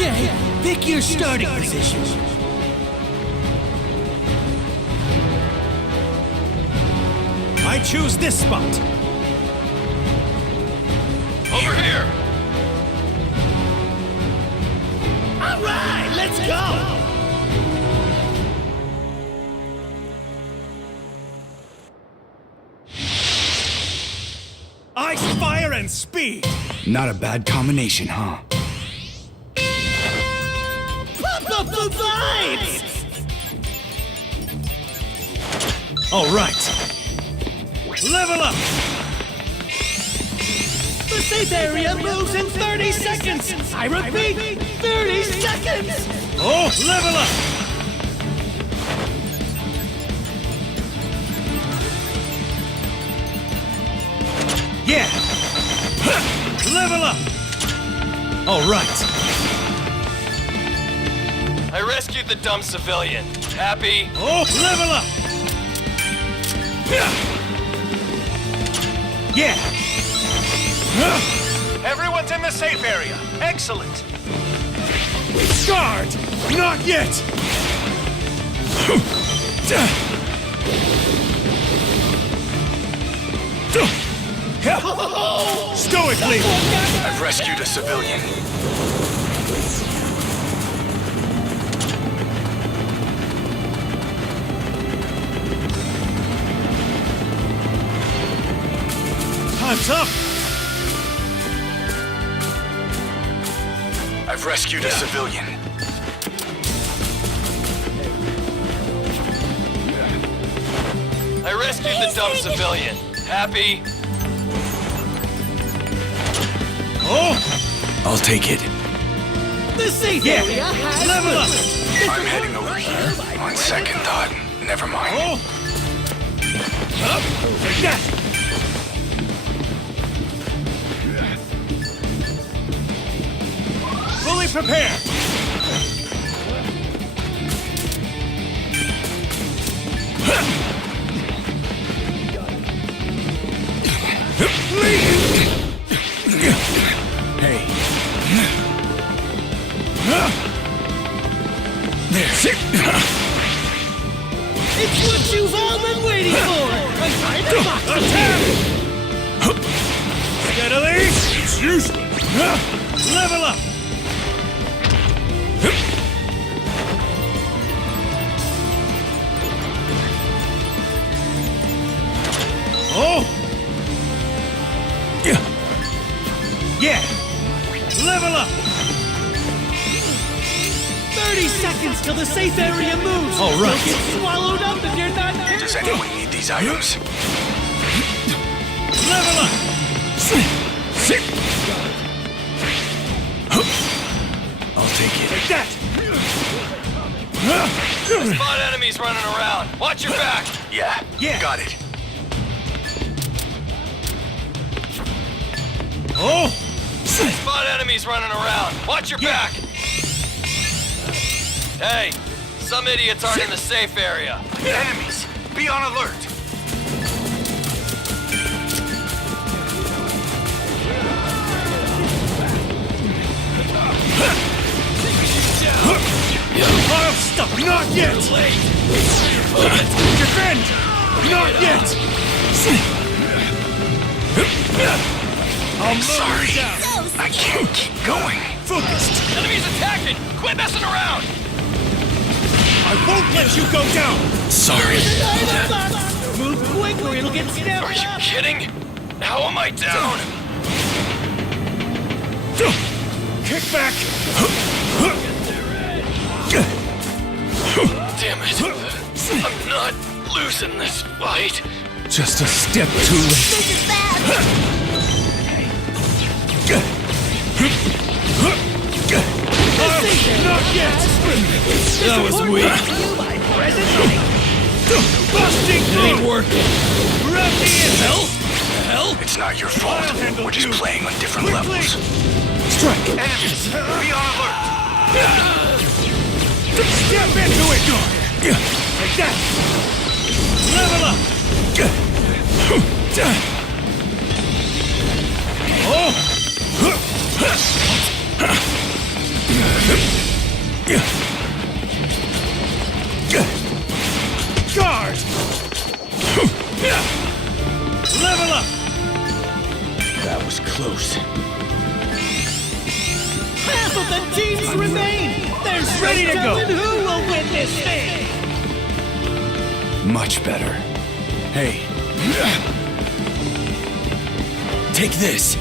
Okay, pick your starting position. I choose this spot. Over here! All right, let's go! Ice, fire, and speed! Not a bad combination, huh? Pump up the vibes! All right. Level up! The safe area moves in 30 seconds! I repeat, 30 seconds! Oh, level up! Yeah! Level up! All right. I rescued the dumb civilian. Happy? Oh, level up! Yeah! Everyone's in the safe area. Excellent. Guard! Not yet! Stoically! I've rescued a civilian. Time's up! I've rescued a civilian. I rescued the dumb civilian. Happy? Oh! I'll take it. The safe Yeah! area has Level up! I'm heading over here. On second thought, never mind. Oh! Up! Like that! Fully prepared! Hey. There. It's what you've all been waiting for! Untie the box! Attack! Steadily! It's useless! Level up! Oh! Yeah! Level up! 30 seconds till the safe area moves! All right. Don't get swallowed up if you're not careful! Does anyone need these items? Level up! I'll take it. Like that! Spot enemies running around. Watch your back. Yeah, Yeah. got it. Oh! Spot enemies running around. Watch your back. Hey, some idiots aren't in the safe area. Enemies, be on alert. I'll stop! Not yet! Defend! Not yet! I'll mow you down! I can't keep going. Focused! Enemies attacking! Quit messing around! I won't let you go down! Sorry. Untie the box! Move quick or it'll get snapped Are you up! kidding? How am I down? Kick back! Damn it. I'm not losing this fight. Just a step too late. This is bad! Not yet! That was weak. Busting through! working. Wrap me in! Hell? It's not your fault. I'll handle We're just you. playing on different Quickly. levels. Strike. Enemies, be on alert. Step into it! Like that! Level up! Oh! close. Half of the teams remain. There's ready to go. Who will win this thing? Much better. Hey. Take this.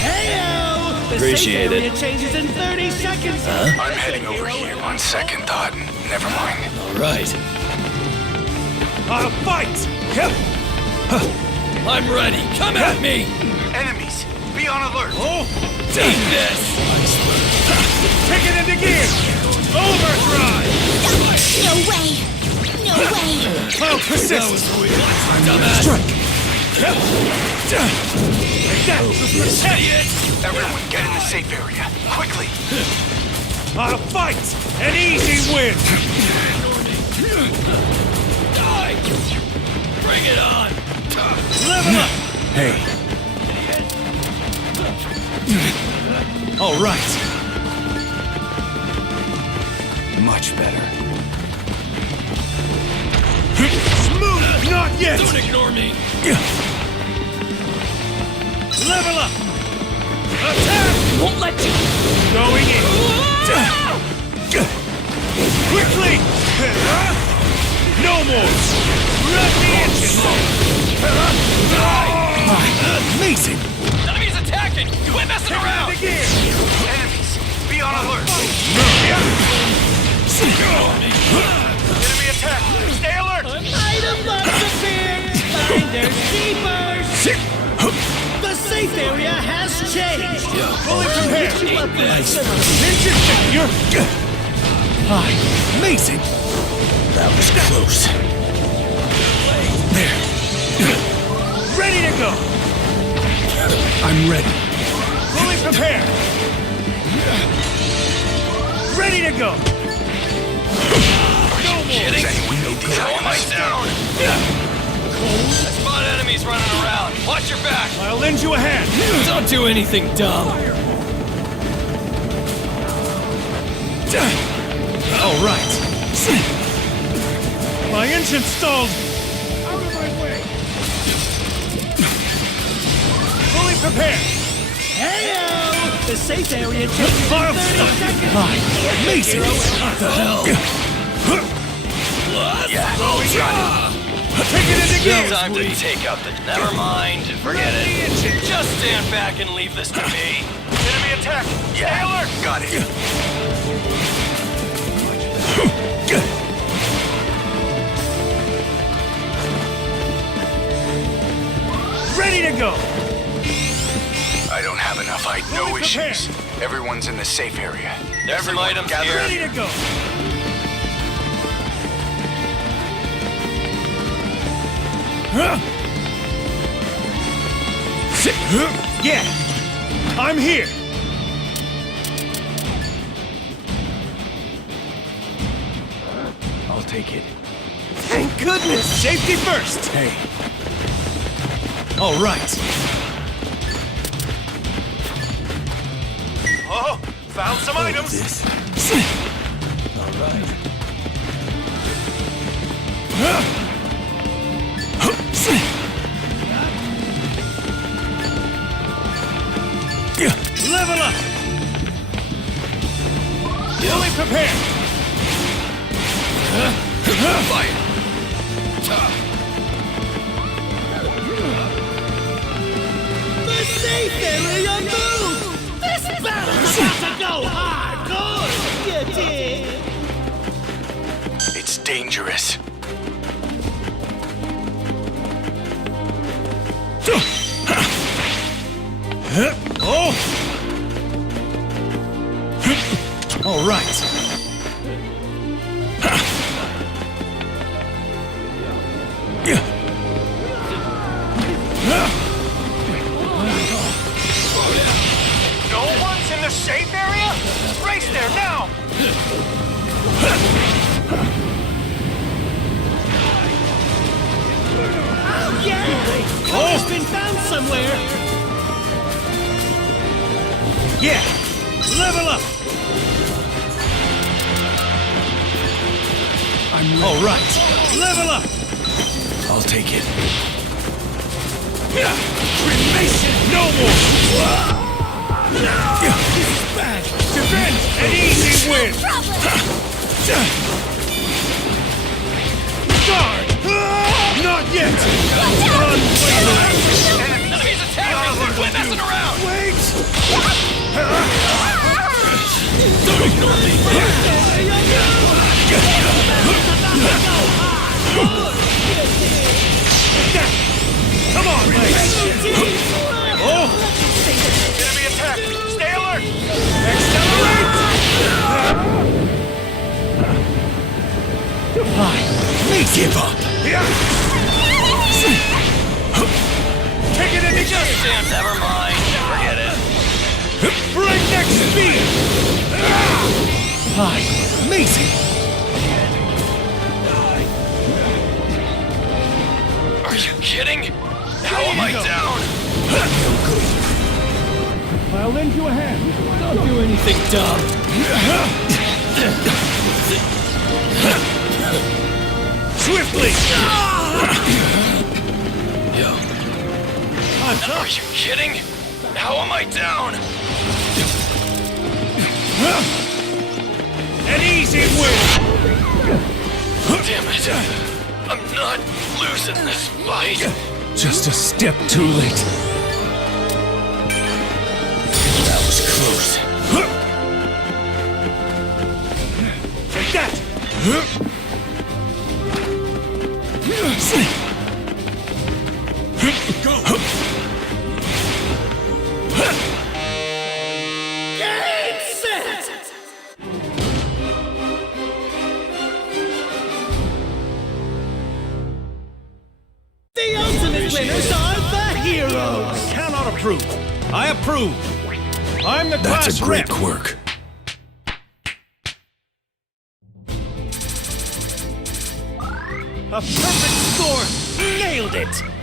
Heyo! The Appreciate safe it. area changes in 30 seconds. I'm heading over here on second thought. Never mind. All right. I'll fight! Yep. I'm ready. Come at me. Enemies, be on alert! Oh, take this. Take it into gear! Overdrive! No way! No way! I'll persist! Dumbass. Strike. Like that! Idiot. Everyone get in the safe area, quickly! I'll fight! An easy win! Die. Bring it on. Level up! Hey. All right. Much better. Smooth! Not yet! Don't ignore me. Level up! Attack! Won't let you. Going in! Quickly! No more! Run the engine! Amazing. Enemies attacking. Quit messing around. The gear! Enemies, be on alert! Enemy attack! Stay alert! Item box appeared. Find their keepers. The safe area has changed. Fully prepared! You up with Ninja figure! Amazing. That was close. There. Ready to go! I'm ready. Fully prepared! Ready to go! No more! Kidding? Almost down. I spot enemies running around. Watch your back. I'll lend you a hand! Don't do anything dumb. All right. My engine stalled! Out of my way! Fully prepared! Heyo! The safe area changes in 30 I'll seconds. Amazing. What the hell? take it into gear! Time to take out the... Never mind. Forget The it. engine! Just stand back and leave this to me. Enemy attack! Stay alert! Got it! Ready to go! I don't have enough. No Fully prepared. issues. Everyone's in the safe area. There's some items here. Ready to go! Yeah! I'm here! I'll take it. Thank goodness! Safety first! Hey. All right. Oh, found some items! This. All right. Level up! Fully prepared! Fight. The safe area moved. This battle's about to go hardcore. You dig? It's dangerous. Oh! All right. No one's in the safe area? Race there now! Yeah! Cole's been found somewhere. Yeah! Level up! All right. Level up! I'll take it. Cremation no more! Defend! An easy win! Guard! Not yet! Enemies attacking! Quit messing around! Wait! Don't ignore me. Come on, Mace! Oh! Enemy attack! Stay alert! Accelerate! Fine. Give up. Take it into Just never mind. Forget it. breakneck speed! Fine. Amazing. Are you kidding? How am I down? I'll lend you a hand. Don't do anything dumb. Swiftly! Are you kidding? How am I down? An easy win! Damn it. I'm not losing this fight. Just a step too late. That was close. Take that! Go! Game set! The ultimate winners are the heroes! Cannot approve. I approve. I'm the That's class a great rep. quirk. A perfect score. Nailed it.